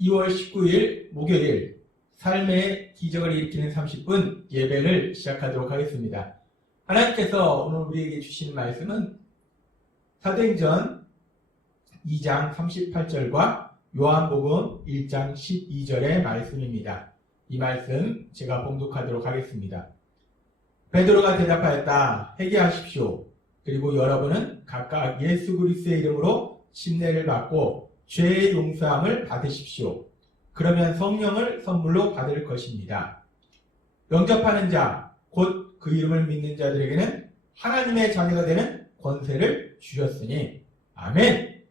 2월 19일 목요일 삶의 기적을 일으키는 30분 예배를 시작하도록 하겠습니다. 하나님께서 오늘 우리에게 주시는 말씀은 사도행전 2장 38절과 요한복음 1장 12절의 말씀입니다. 이 말씀 제가 봉독하도록 하겠습니다. 베드로가 대답하였다. 회개하십시오. 그리고 여러분은 각각 예수 그리스도의 이름으로 침례를 받고 죄의 용서함을 받으십시오. 그러면 성령을 선물로 받을 것입니다. 영접하는 자, 곧 그 이름을 믿는 자들에게는 하나님의 자녀가 되는 권세를 주셨으니 아멘.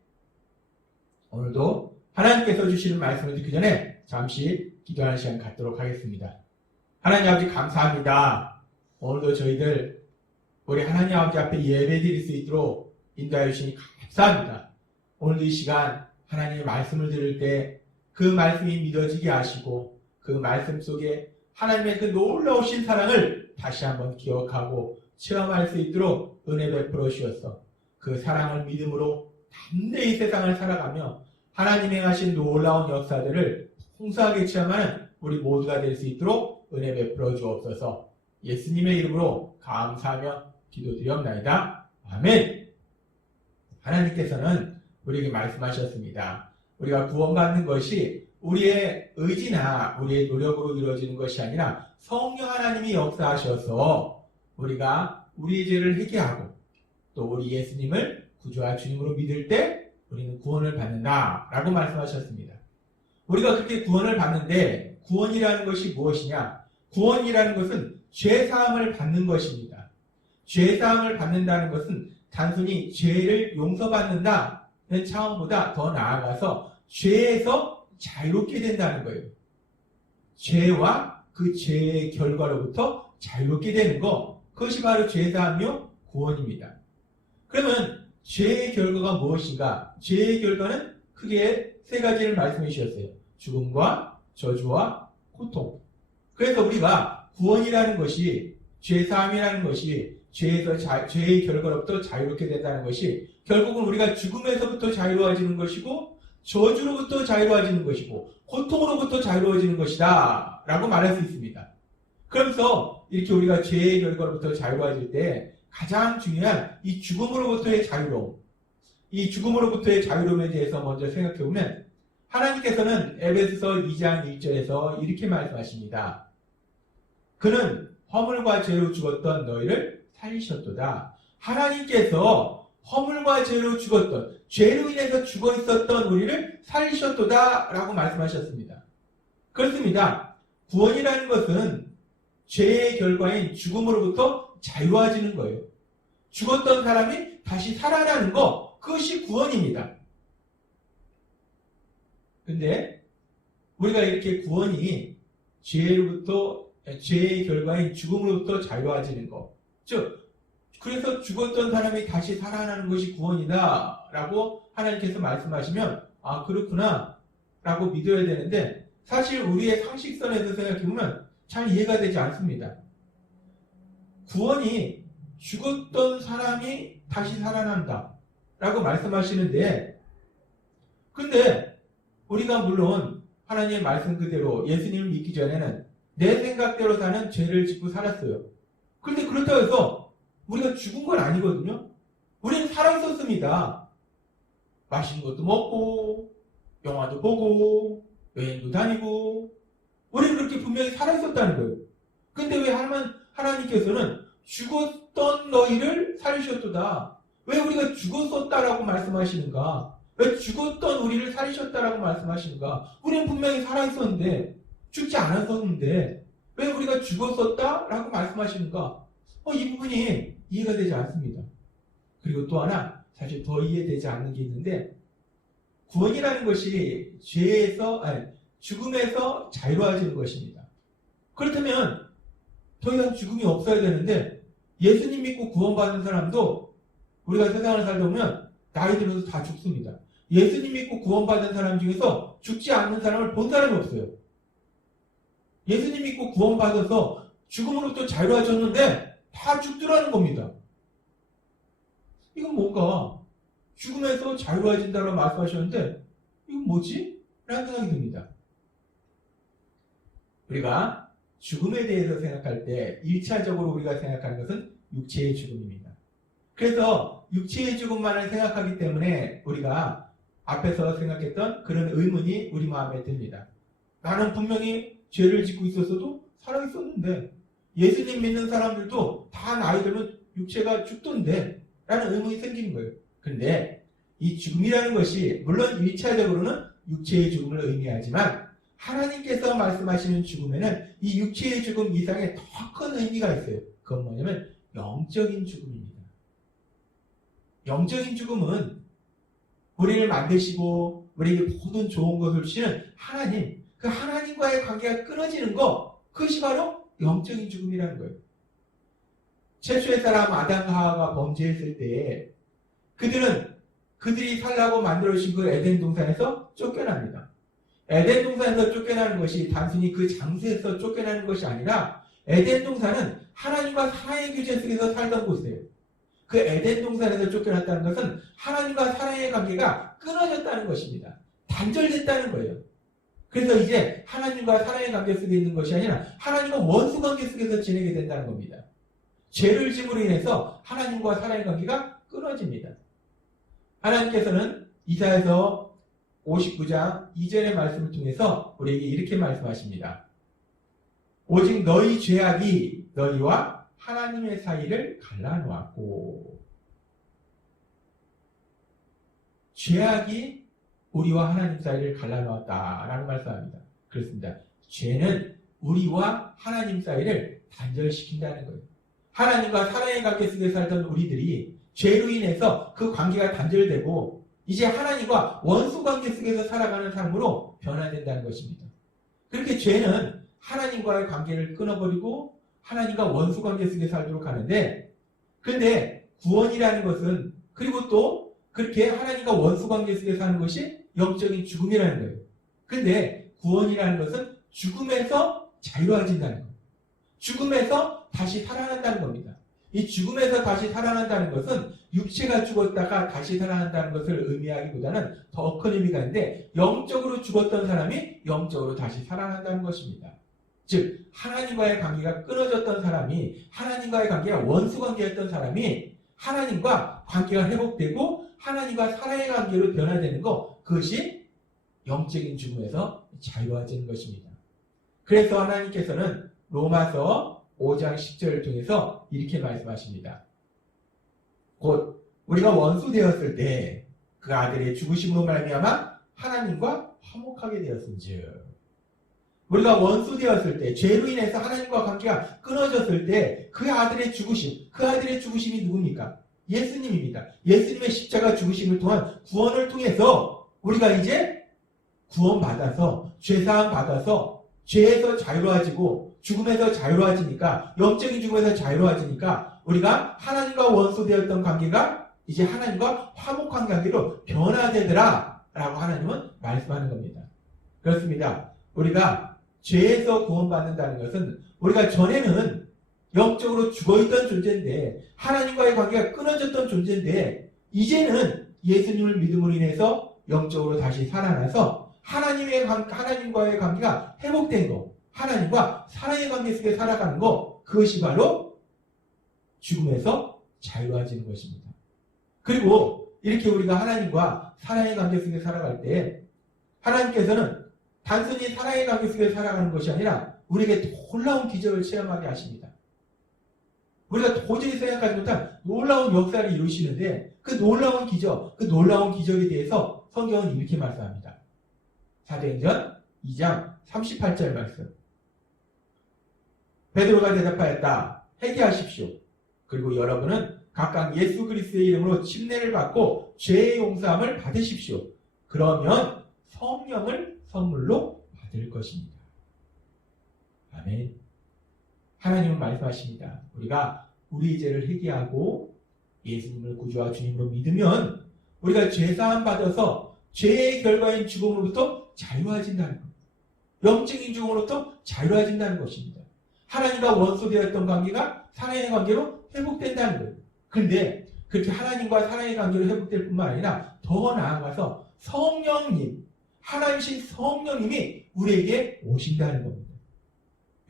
오늘도 하나님께서 주시는 말씀을 듣기 전에 잠시 기도하는 시간 갖도록 하겠습니다. 하나님 아버지 감사합니다. 오늘도 저희들 우리 하나님 아버지 앞에 예배 드릴 수 있도록 인도하여 주시니 감사합니다. 오늘도 이 시간 하나님의 말씀을 들을 때 그 말씀이 믿어지게 하시고 그 말씀 속에 하나님의 그 놀라우신 사랑을 다시 한번 기억하고 체험할 수 있도록 은혜 베풀어 주셔서 그 사랑을 믿음으로 담대히 세상을 살아가며 하나님 행하신 놀라운 역사들을 풍성하게 체험하는 우리 모두가 될 수 있도록 은혜 베풀어 주옵소서. 예수님의 이름으로 감사하며 기도드리옵나이다. 아멘. 하나님께서는 우리에게 말씀하셨습니다. 우리가 구원받는 것이 우리의 의지나 우리의 노력으로 이루어지는 것이 아니라 성령 하나님이 역사하셔서 우리가 우리의 죄를 회개하고 또 우리 예수님을 구주와 주님으로 믿을 때 우리는 구원을 받는다라고 말씀하셨습니다. 우리가 그렇게 구원을 받는데 구원이라는 것이 무엇이냐? 구원이라는 것은 죄사함을 받는 것입니다. 죄사함을 받는다는 것은 단순히 죄를 용서받는다는 차원보다 더 나아가서 죄에서 자유롭게 된다는 거예요. 죄와 그 죄의 결과로부터 자유롭게 되는 것, 그것이 바로 죄사함이요 구원입니다. 그러면 죄의 결과가 무엇인가? 죄의 결과는 크게 세 가지를 말씀해 주셨어요. 죽음과 저주와 고통. 그래서 우리가 구원이라는 것이, 죄사함이라는 것이 죄의 결과로부터 자유롭게 된다는 것이 결국은 우리가 죽음에서부터 자유로워지는 것이고 저주로부터 자유로워지는 것이고 고통으로부터 자유로워지는 것이다 라고 말할 수 있습니다. 그러면서 이렇게 우리가 죄의 결과로부터 자유로워질 때 가장 중요한 이 죽음으로부터의 자유로움, 이 죽음으로부터의 자유로움에 대해서 먼저 생각해보면 하나님께서는 에베소서 2장 1절에서 이렇게 말씀하십니다. 그는 허물과 죄로 죽었던 너희를 살리셨도다. 하나님께서 허물과 죄로 죽었던, 죄로 인해서 죽어 있었던 우리를 살리셨도다 라고 말씀하셨습니다. 그렇습니다. 구원이라는 것은 죄의 결과인 죽음으로부터 자유로워지는 거예요. 죽었던 사람이 다시 살아나는 것, 그것이 구원입니다. 근데 우리가 이렇게 구원이 죄의 결과인 죽음으로부터 자유로워지는 것, 즉 그래서 죽었던 사람이 다시 살아나는 것이 구원이다 라고 하나님께서 말씀하시면 아 그렇구나 라고 믿어야 되는데 사실 우리의 상식선에서 생각해보면 잘 이해가 되지 않습니다. 구원이 죽었던 사람이 다시 살아난다 라고 말씀하시는데 근데 우리가 물론 하나님의 말씀 그대로 예수님을 믿기 전에는 내 생각대로 사는 죄를 짓고 살았어요. 그런데 그렇다고 해서 우리가 죽은 건 아니거든요. 우리는 살아있었습니다. 맛있는 것도 먹고 영화도 보고 여행도 다니고 우리는 그렇게 분명히 살아있었다는 거예요. 근데 왜 하나님께서는 죽었던 너희를 살리셨도다. 왜 우리가 죽었었다라고 말씀하시는가? 왜 죽었던 우리를 살리셨다라고 말씀하시는가? 우리는 분명히 살아있었는데 죽지 않았었는데 왜 우리가 죽었었다라고 말씀하시는가? 이 부분이 이해가 되지 않습니다. 그리고 또 하나 사실 더 이해되지 않는 게 있는데 구원이라는 것이 죽음에서 자유로워지는 것입니다. 그렇다면 더 이상 죽음이 없어야 되는데 예수님 믿고 구원받은 사람도 우리가 세상을 살다 보면 나이 들어서 다 죽습니다. 예수님 믿고 구원받은 사람 중에서 죽지 않는 사람을 본 사람이 없어요. 예수님 믿고 구원받아서 죽음으로부터 자유로워졌는데 다 죽더라는 겁니다. 이건 뭔가 죽음에서 자유로워진다고 말씀하셨는데 이건 뭐지? 라는 생각이 듭니다. 우리가 죽음에 대해서 생각할 때 1차적으로 우리가 생각하는 것은 육체의 죽음입니다. 그래서 육체의 죽음만을 생각하기 때문에 우리가 앞에서 생각했던 그런 의문이 우리 마음에 듭니다. 나는 분명히 죄를 짓고 있었어도 살아있었는데 예수님 믿는 사람들도 다 나이 들면 육체가 죽던데 라는 의문이 생기는 거예요. 그런데 이 죽음이라는 것이 물론 1차적으로는 육체의 죽음을 의미하지만 하나님께서 말씀하시는 죽음에는 이 육체의 죽음 이상의 더 큰 의미가 있어요. 그건 뭐냐면 영적인 죽음입니다. 영적인 죽음은 우리를 만드시고 우리에게 모든 좋은 것을 주시는 하나님, 그 하나님과의 관계가 끊어지는 것, 그것이 바로 영적인 죽음이라는 거예요. 최초의 사람 아담과 하와가 범죄했을 때 그들이 살라고 만들어주신 그 에덴 동산에서 쫓겨납니다. 에덴 동산에서 쫓겨나는 것이 단순히 그 장소에서 쫓겨나는 것이 아니라 에덴 동산은 하나님과 사랑의 교제 속에서 살던 곳이에요. 그 에덴 동산에서 쫓겨났다는 것은 하나님과 사랑의 관계가 끊어졌다는 것입니다. 단절됐다는 거예요. 그래서 이제 하나님과 사랑의 관계 속에 있는 것이 아니라 하나님과 원수 관계 속에서 지내게 된다는 겁니다. 죄를 짐으로 인해서 하나님과 사랑의 관계가 끊어집니다. 하나님께서는 이사야서 59장 2절의 말씀을 통해서 우리에게 이렇게 말씀하십니다. 오직 너희 죄악이 너희와 하나님의 사이를 갈라놓았고, 죄악이 우리와 하나님 사이를 갈라놓았다라는 말씀합니다. 그렇습니다. 죄는 우리와 하나님 사이를 단절시킨다는 거예요. 하나님과 사랑의 관계 속에 살던 우리들이 죄로 인해서 그 관계가 단절되고 이제 하나님과 원수 관계 속에서 살아가는 삶으로 변화된다는 것입니다. 그렇게 죄는 하나님과의 관계를 끊어버리고 하나님과 원수 관계 속에 살도록 하는데, 그런데 구원이라는 것은, 그리고 또 그렇게 하나님과 원수 관계 속에 사는 것이 영적인 죽음이라는 거예요. 그런데 구원이라는 것은 죽음에서 자유해진다는 거예요. 죽음에서 다시 살아난다는 겁니다. 이 죽음에서 다시 살아난다는 것은 육체가 죽었다가 다시 살아난다는 것을 의미하기보다는 더 큰 의미가 있는데, 영적으로 죽었던 사람이 영적으로 다시 살아난다는 것입니다. 즉 하나님과의 관계가 끊어졌던 사람이, 하나님과의 관계가 원수 관계였던 사람이 하나님과 관계가 회복되고 하나님과 사랑의 관계로 변화되는 것, 그것이 영적인 죽음에서 자유해지는 것입니다. 그래서 하나님께서는 로마서 5장 10절을 통해서 이렇게 말씀하십니다. 곧 우리가 원수 되었을 때 그 아들의 죽으심으로 말미암아 하나님과 화목하게 되었은즉, 우리가 원수 되었을 때, 죄로 인해서 하나님과 관계가 끊어졌을 때 그 아들의 죽으심, 그 아들의 죽으심이 누굽니까? 예수님입니다. 예수님의 십자가 죽으심을 통한 구원을 통해서 우리가 이제 구원받아서 죄사함 받아서 죄에서 자유로워지고 죽음에서 자유로워지니까, 영적인 죽음에서 자유로워지니까 우리가 하나님과 원수 되었던 관계가 이제 하나님과 화목한 관계로 변화되더라 라고 하나님은 말씀하는 겁니다. 그렇습니다. 우리가 죄에서 구원받는다는 것은 우리가 전에는 영적으로 죽어있던 존재인데, 하나님과의 관계가 끊어졌던 존재인데, 이제는 예수님을 믿음으로 인해서 영적으로 다시 살아나서 하나님과의 관계가 회복된 것, 하나님과 사랑의 관계 속에 살아가는 것, 그것이 바로 죽음에서 자유해지는 것입니다. 그리고 이렇게 우리가 하나님과 사랑의 관계 속에 살아갈 때 하나님께서는 단순히 사랑의 관계 속에 살아가는 것이 아니라 우리에게 놀라운 기적을 체험하게 하십니다. 우리가 도저히 생각하지 못한 놀라운 역사를 이루시는데, 그 놀라운 기적에 대해서 성경은 이렇게 말씀합니다. 사도행전 2장 38절 말씀. 베드로가 대답하였다. 회개하십시오. 그리고 여러분은 각각 예수 그리스도의 이름으로 침례를 받고 죄의 용서함을 받으십시오. 그러면 성령을 선물로 받을 것입니다. 아멘. 하나님은 말씀하십니다. 우리가 우리 죄를 회개하고 예수님을 구주와 주님으로 믿으면 우리가 죄사함 받아서 죄의 결과인 죽음으로부터 자유해진다는 것. 영적인 죽음으로부터 자유해진다는 것입니다. 하나님과 원수되었던 관계가 사랑의 관계로 회복된다는 거예요. 그런데 그렇게 하나님과 사랑의 관계로 회복될 뿐만 아니라 더 나아가서 성령님, 하나님이신 성령님이 우리에게 오신다는 겁니다.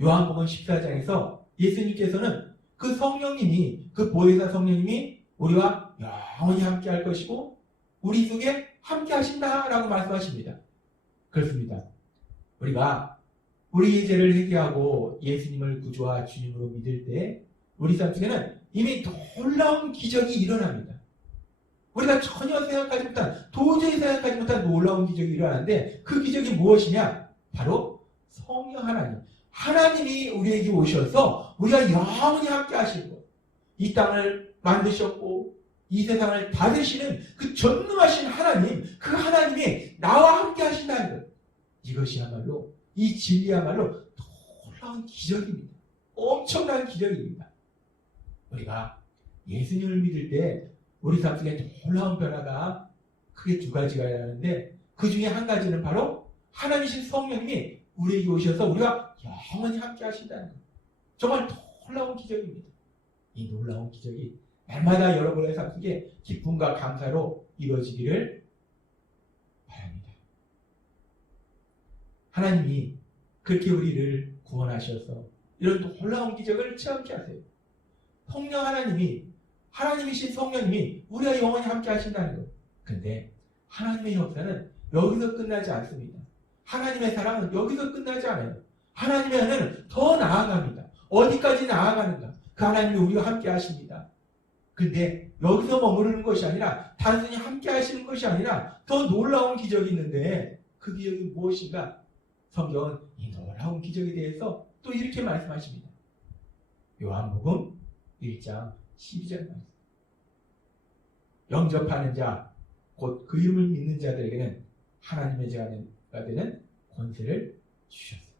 요한복음 14장에서 예수님께서는 그 성령님이, 그 보혜사 성령님이 우리와 영원히 함께 할 것이고 우리 속에 함께 하신다라고 말씀하십니다. 그렇습니다. 우리가 우리의 죄를 회개하고 예수님을 구주와 주님으로 믿을 때 우리 삶 속에는 이미 놀라운 기적이 일어납니다. 우리가 전혀 생각하지 못한, 도저히 생각하지 못한 놀라운 기적이 일어나는데 그 기적이 무엇이냐? 바로 성령 하나님이 우리에게 오셔서 우리가 영원히 함께 하시는 것. 이 땅을 만드셨고 이 세상을 다스리시는 그 전능하신 하나님, 그 하나님이 나와 함께 하신다는 것. 이것이야말로, 이 진리야말로 놀라운 기적입니다. 엄청난 기적입니다. 우리가 예수님을 믿을 때 우리 삶 속에 놀라운 변화가 크게 두 가지가 일어나는데 그 중에 한 가지는 바로 하나님이신 성령님이 우리에게 오셔서 우리가 영원히 함께 하신다는 것. 정말 놀라운 기적입니다. 이 놀라운 기적이 날마다 여러분의 삶 속에 기쁨과 감사로 이루어지기를 바랍니다. 하나님이 그렇게 우리를 구원하셔서 이런 놀라운 기적을 체험케 하세요. 성령 하나님이신 성령님이 우리와 영원히 함께 하신다는 것. 근데 하나님의 역사는 여기서 끝나지 않습니다. 하나님의 사랑은 여기서 끝나지 않아요. 하나님의 은혜는 더 나아갑니다. 어디까지 나아가는가? 그 하나님이 우리와 함께 하십니다. 근데 여기서 머무르는 것이 아니라 단순히 함께 하시는 것이 아니라 더 놀라운 기적이 있는데 그 기적이 무엇인가? 성경은 이 놀라운 기적에 대해서 또 이렇게 말씀하십니다. 요한복음 1장 12절 말씀. 영접하는 자, 곧 그 이름을 믿는 자들에게는 하나님의 자가 되는 권세를 주셨습니다.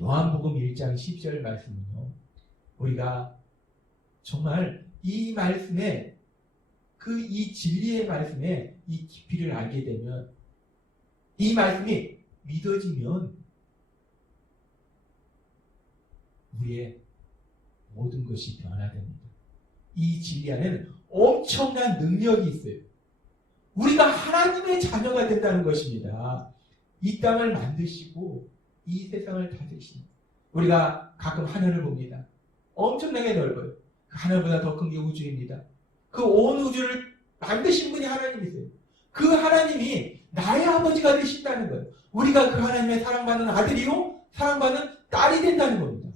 요한복음 1장 12절 말씀은요, 우리가 정말 이 말씀에, 이 진리의 말씀에 이 깊이를 알게 되면, 이 말씀이 믿어지면 우리의 모든 것이 변화됩니다. 이 진리 안에는 엄청난 능력이 있어요. 우리가 하나님의 자녀가 된다는 것입니다. 이 땅을 만드시고 이 세상을 다스리시는, 우리가 가끔 하늘을 봅니다. 엄청나게 넓어요. 그 하늘보다 더 큰 게 우주입니다. 그 온 우주를 만드신 분이 하나님이세요. 그 하나님이 나의 아버지가 되신다는 거예요. 우리가 그 하나님의 사랑받는 아들이요 사랑받는 딸이 된다는 겁니다.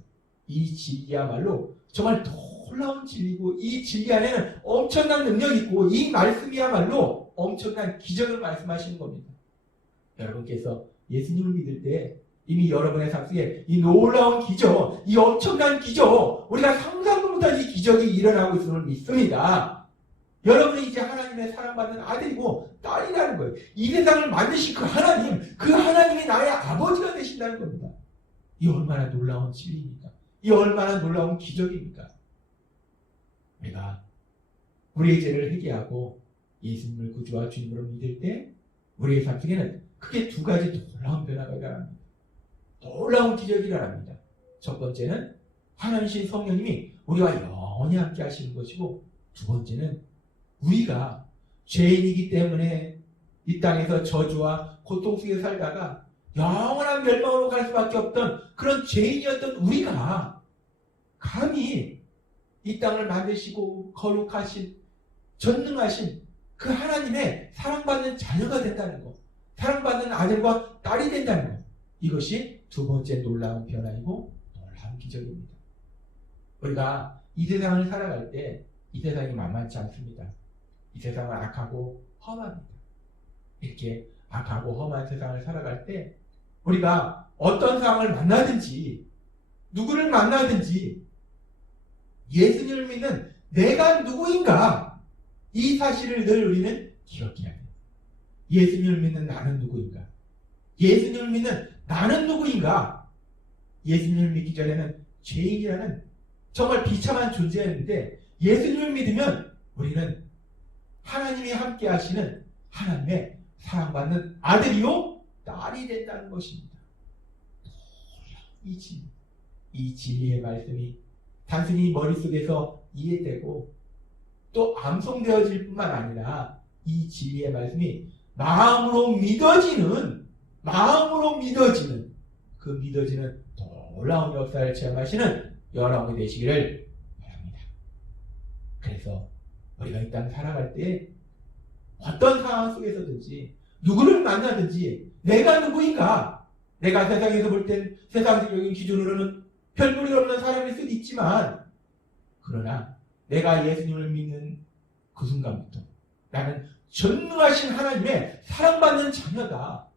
이 진리야말로 정말 놀라운 진리고, 이 진리 안에는 엄청난 능력이 있고, 이 말씀이야말로 엄청난 기적을 말씀하시는 겁니다. 여러분께서 예수님을 믿을 때 이미 여러분의 삶 속에 이 놀라운 기적, 이 엄청난 기적, 우리가 상상도 못한 이 기적이 일어나고 있음을 믿습니다. 여러분이 이제 하나님의 사랑받는 아들이고 딸이라는 거예요. 이 세상을 만드신 그 하나님이 나의 아버지가 되신다는 겁니다. 이 얼마나 놀라운 진리입니까? 이 얼마나 놀라운 기적입니까? 우리가 우리의 죄를 회개하고 예수님을 구주와 주님으로 믿을 때 우리의 삶 속에는 크게 두 가지 놀라운 변화가 일어납니다. 놀라운 기적이 일어납니다. 첫 번째는 하나님이신 성령님이 우리와 영원히 함께 하시는 것이고, 두 번째는 우리가 죄인이기 때문에 이 땅에서 저주와 고통 속에 살다가 영원한 멸망으로 갈 수밖에 없던 그런 죄인이었던 우리가 감히 이 땅을 만드시고 거룩하신 전능하신 그 하나님의 사랑받는 자녀가 된다는 것, 사랑받는 아들과 딸이 된다는 것, 이것이 두 번째 놀라운 변화이고 놀라운 기적입니다. 우리가 이 세상을 살아갈 때 이 세상이 만만치 않습니다. 이 세상은 악하고 험합니다. 이렇게 악하고 험한 세상을 살아갈 때 우리가 어떤 상황을 만나든지 누구를 만나든지 예수님을 믿는 내가 누구인가, 이 사실을 늘 우리는 기억해야 돼요. 예수님을 믿는 나는 누구인가? 예수님을 믿는 나는 누구인가? 예수님을 믿기 전에는 죄인이라는 정말 비참한 존재였는데, 예수님을 믿으면 우리는 하나님이 함께 하시는 하나님의 사랑받는 아들이요 딸이 된다는 것입니다. 이 진리의 말씀이 단순히 머릿속에서 이해되고 또 암송되어질 뿐만 아니라 이 진리의 말씀이 마음으로 믿어지는 그 믿어지는 놀라운 역사를 체험하시는 여러분이 되시기를 바랍니다. 그래서 우리가 이 땅 살아갈 때 어떤 상황 속에서든지 누구를 만나든지 내가 누구인가, 내가 세상에서 볼 땐 세상적인 기준으로는 별 무리 없는 사람일 수도 있지만, 그러나 내가 예수님을 믿는 그 순간부터 나는 전능하신 하나님의 사랑받는 자녀다,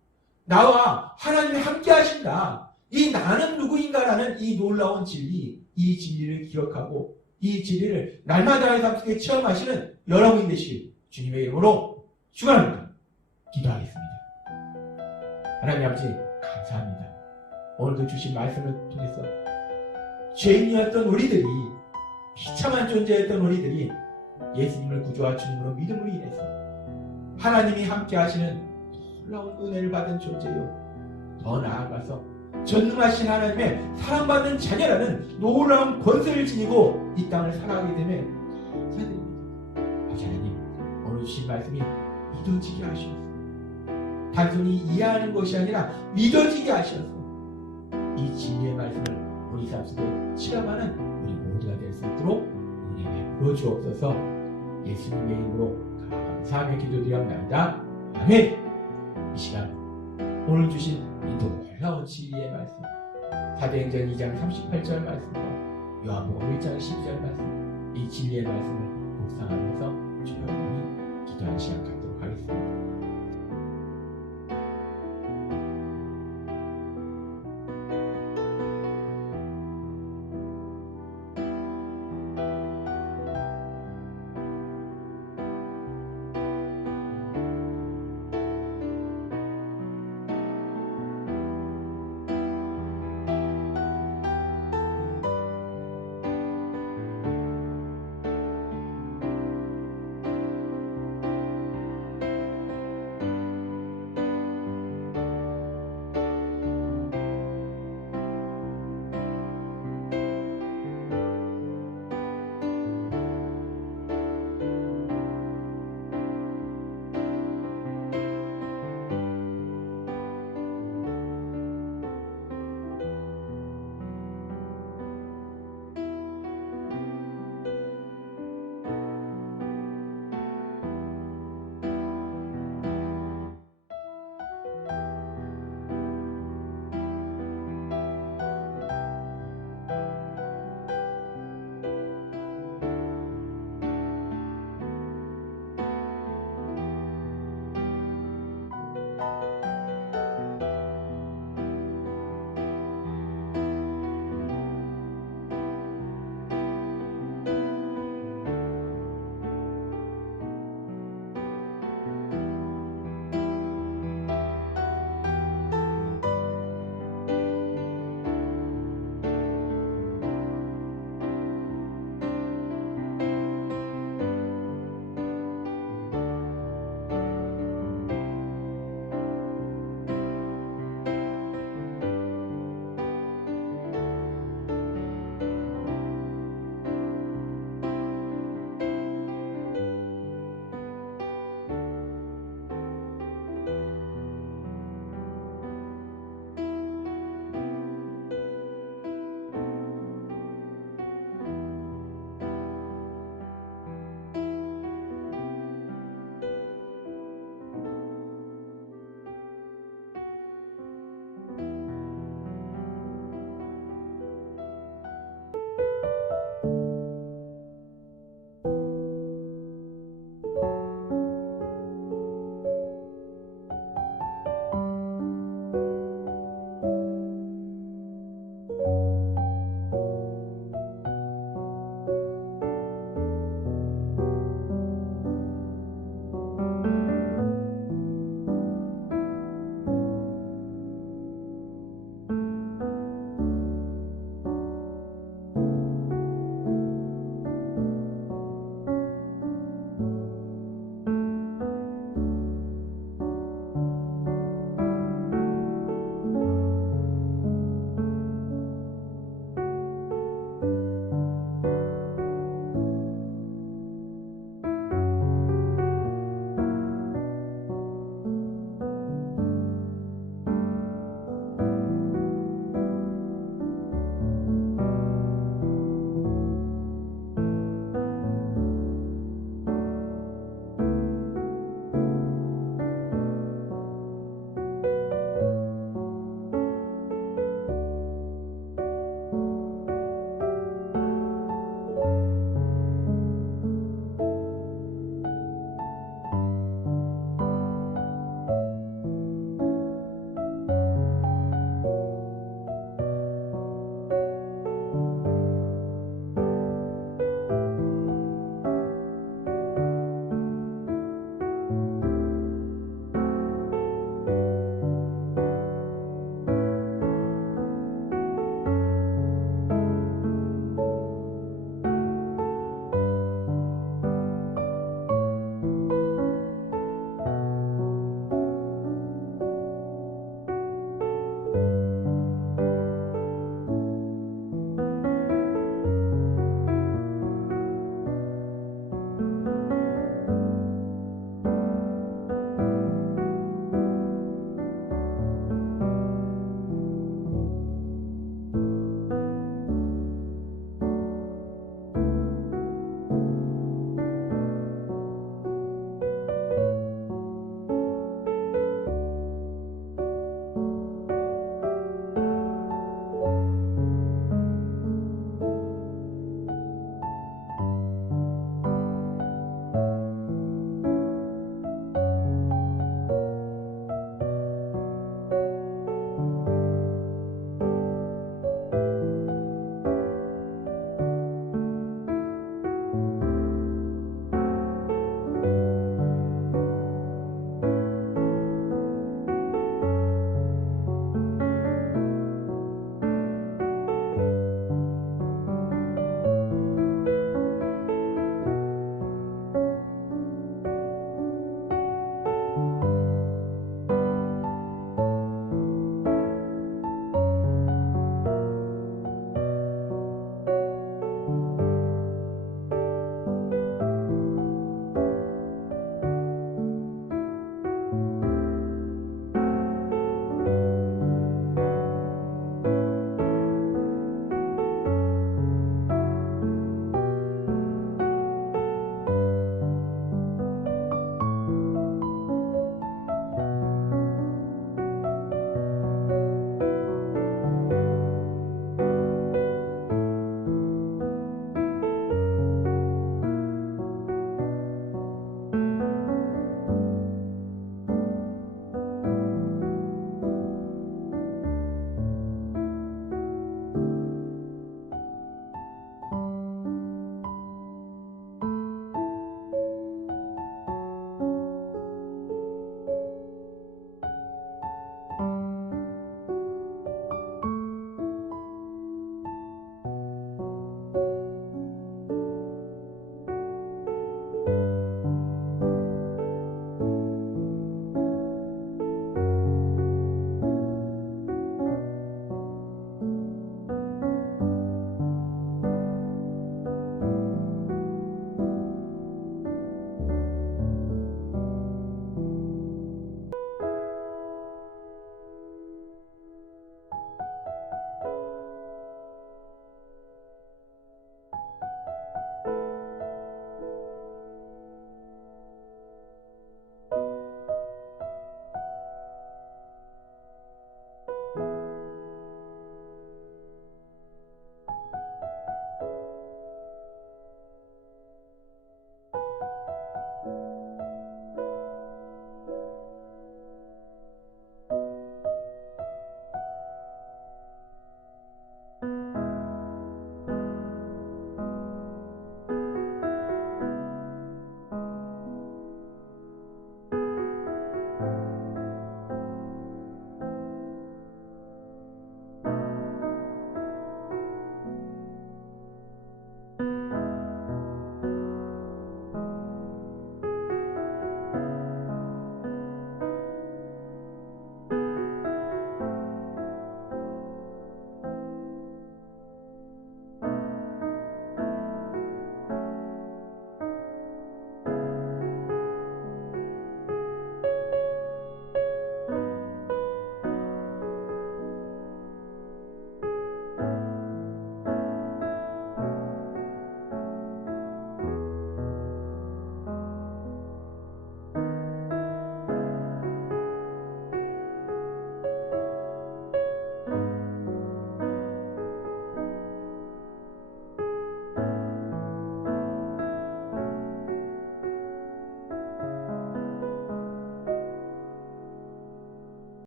나와 하나님이 함께 하신다, 이 나는 누구인가라는 이 놀라운 진리, 이 진리를 기억하고 이 진리를 날마다의 삶 속에 체험하시는 여러분이 되시길 주님의 이름으로 축원합니다. 기도하겠습니다. 하나님 아버지 감사합니다. 오늘도 주신 말씀을 통해서 죄인이었던 우리들이, 비참한 존재였던 우리들이 예수님을 구주와 주님으로 믿음으로 인해서 하나님이 함께 하시는 놀라운 은혜를 받은 존재요, 더 나아가서 전능하신 하나님의 사랑받는 자녀라는 놀라운 권세를 지니고 이 땅을 살아가게 되며 감사드립니다. 아버지 하나님, 오늘 주신 말씀이 믿어지게 하시옵소서. 단순히 이해하는 것이 아니라 믿어지게 하셔서 이 진리의 말씀을 우리 삶 속에 체험하는 우리 모두가 될 수 있도록 은혜 베풀어 주옵소서. 예수님의 이름으로 감사하며 기도드립니다. 아멘. 이 시간 오늘 주신 이 놀라운 진리의 말씀, 사도행전 2장 38절 말씀과 요한복음 1장 12절 말씀, 이 진리의 말씀을 묵상하면서